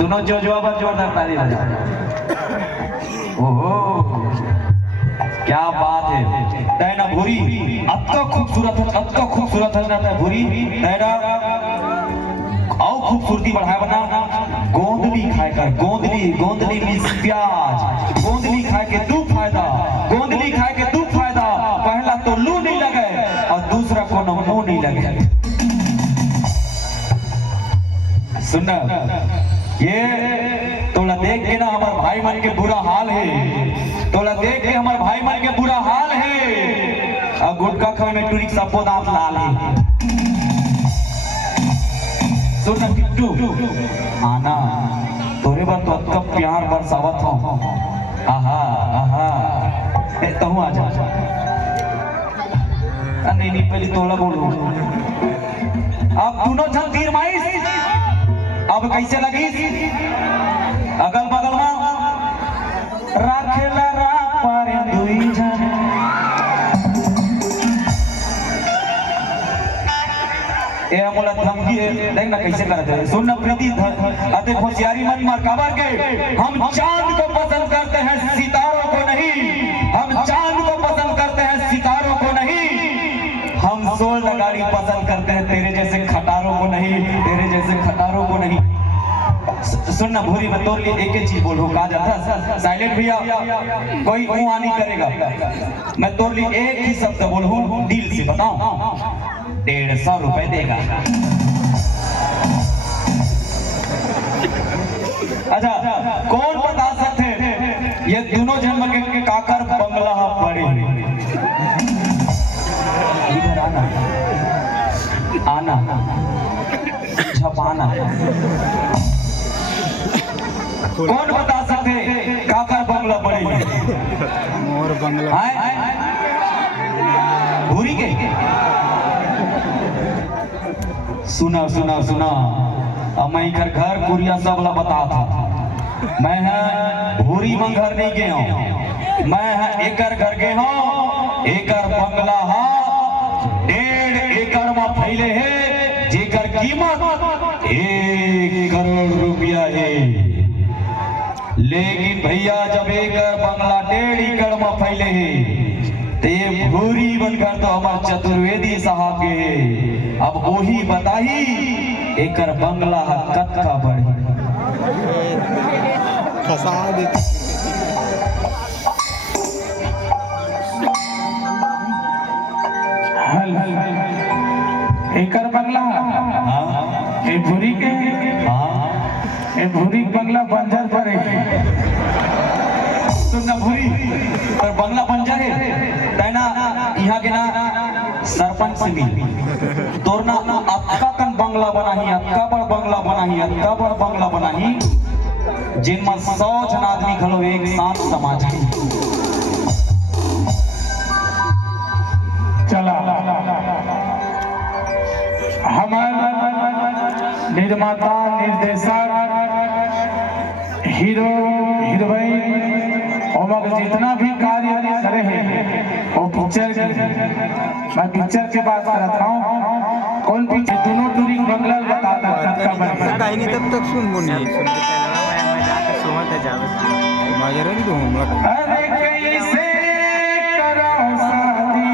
दोनों जोजुआ पर जोरदार ताली बजाओ। ओहो क्या बात है। तैना भूरी अत्का खूबसूरत है ना भूरी तैना आओ खूबसूरती बढ़ाए बना गोंदली खाए कर गोंदली मीन्स प्याज। गोंदली खाए के दो फायदा पहला तो लू नहीं लगे और दूसरा को मुंह नहीं लगे। सुनना ये तोला देख के ना हमारे भाई मन के बुरा हाल है। और गुटका खाए में टूरिक सबको दांत लाल है। सुन किट्टू आना तोरे बार तो अतका प्यार बरसावत हो। आहा तहु आ जा। नहीं पहले तोला बोलो। अब दोनों जन तीर माइस अब कैसे लगी अगल बगल में राखेला रा पारे दुई जन। ए मोला धमकी है देख ना कैसे करते हैं। सुन प्रीति अते होशियारी मन मार काबर के हम चांद को पसंद करते हैं सितारों को नहीं। हम सोल नगाड़ी पसंद करते हैं तेरे जैसे खटारों को नहीं। सुनना भूरी मैं तोर लिए एक ही चीज बोलूं कहा जाता साइलेंट भैया कोई मुंह नहीं करेगा। मैं तोर लिए एक ही शब्द बोलूं दिल से बताऊं 150 रुपए देगा। अच्छा कौन बता सकते ये दोनों जन्म के काकर बंगला पड़े। इधर आना छपाना कौन बता सकते काकर बंगला पड़े। मोर बंगला भूरी के सुना अब मैं घर कुरिया सब ला बता था। मैं भूरी में घर नहीं गए हूँ। मैं एकर घर गए हूँ। एकर बंगला 1.5 एकड़ में फैले है जेकर कीमत 1 करोड़ रुपया है। लेकिन भैया जब एकर बंगला 1.5 एकड़ में फैले है ते भूरी बनकर तो हमार चतुर्वेदी साहब के है। अब वही बताई एकर बंगला कत्का बढ़ी। एकर बंगला ए भूरी के ए भूरी बंगला बंजर पर है। सुनना भूरी पर बंगला बंजर है तैना यहाँ के ना सरपंच से मिल तोरना अक्का कन बंगला बनाही अक्का बड़ बंगला बनाही जिनमें 100 जन आदमी खलो एक साथ समाज है। चला हमारा निर्माता निर्देशक हीरो हीरोइन और जितना भी कार्य करे हैं वो पिक्चर के बात करता हूँ। कौन पिक्चर दोनों टूरिंग बंगला बताता कहानी तब तक सुन मुनी सुन के मैं जाके सोहत जावे मजा रही तो हम अरे कैसे करो शादी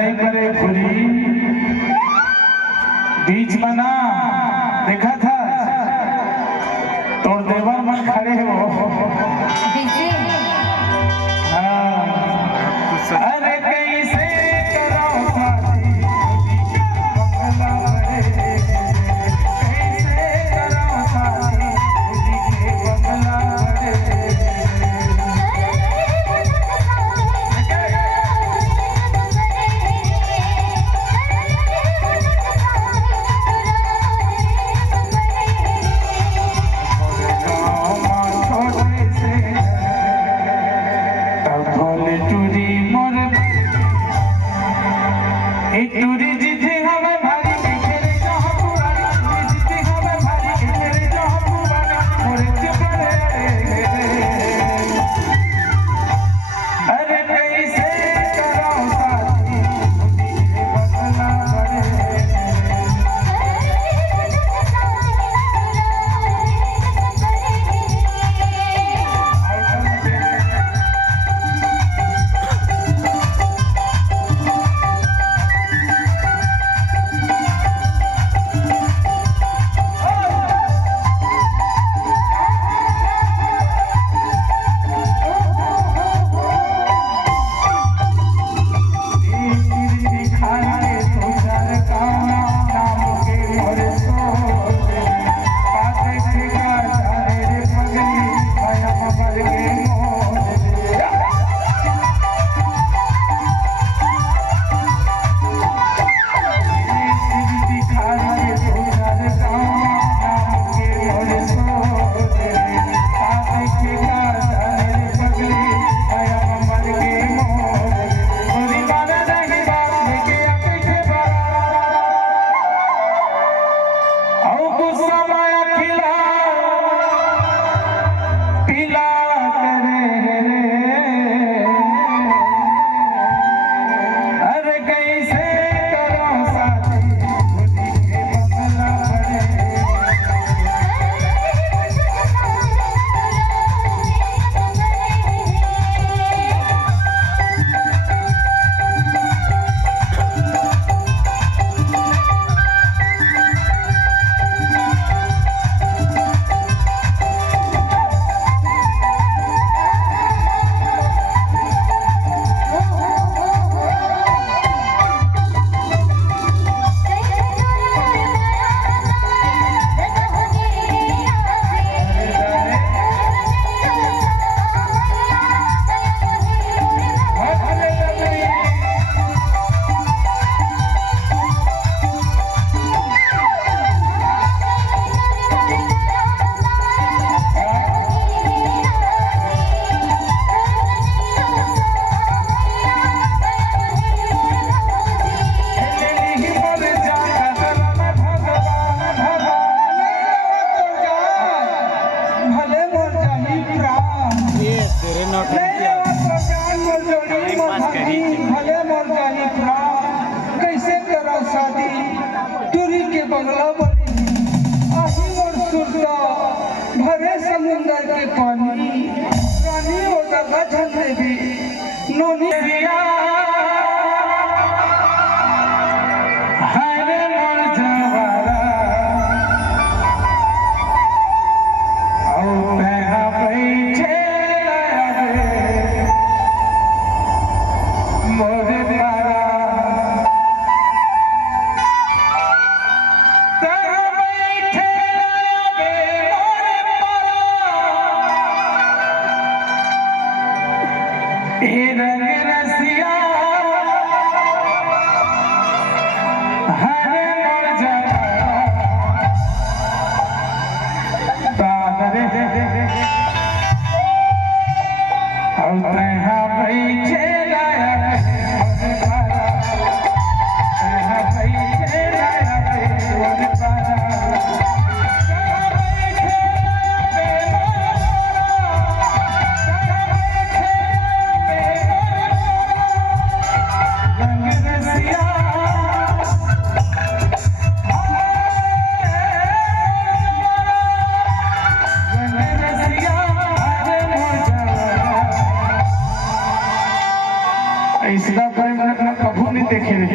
नहीं पड़े भूरी बीच में ना देखा था तोड़ देवर मन खड़े हो अरे कैसे करो शादी बंगला बड़े कैसे करो शादी के बंगला बड़े टूरी जिथे हमें भारी तेरे जो पुरानी जिथे हमें भारी तेरे जो पुरानी मोरे चुपड़े अरे कैसे करो शादी बंगला बड़े कैसे करा शादी टूरी के बंगला बनी आही मोर सुरता भरे समुंदर के पानी रानी और गंगा झंडे भी नोनी हरे मोर जवारा औ पैहा बैठे मोरे in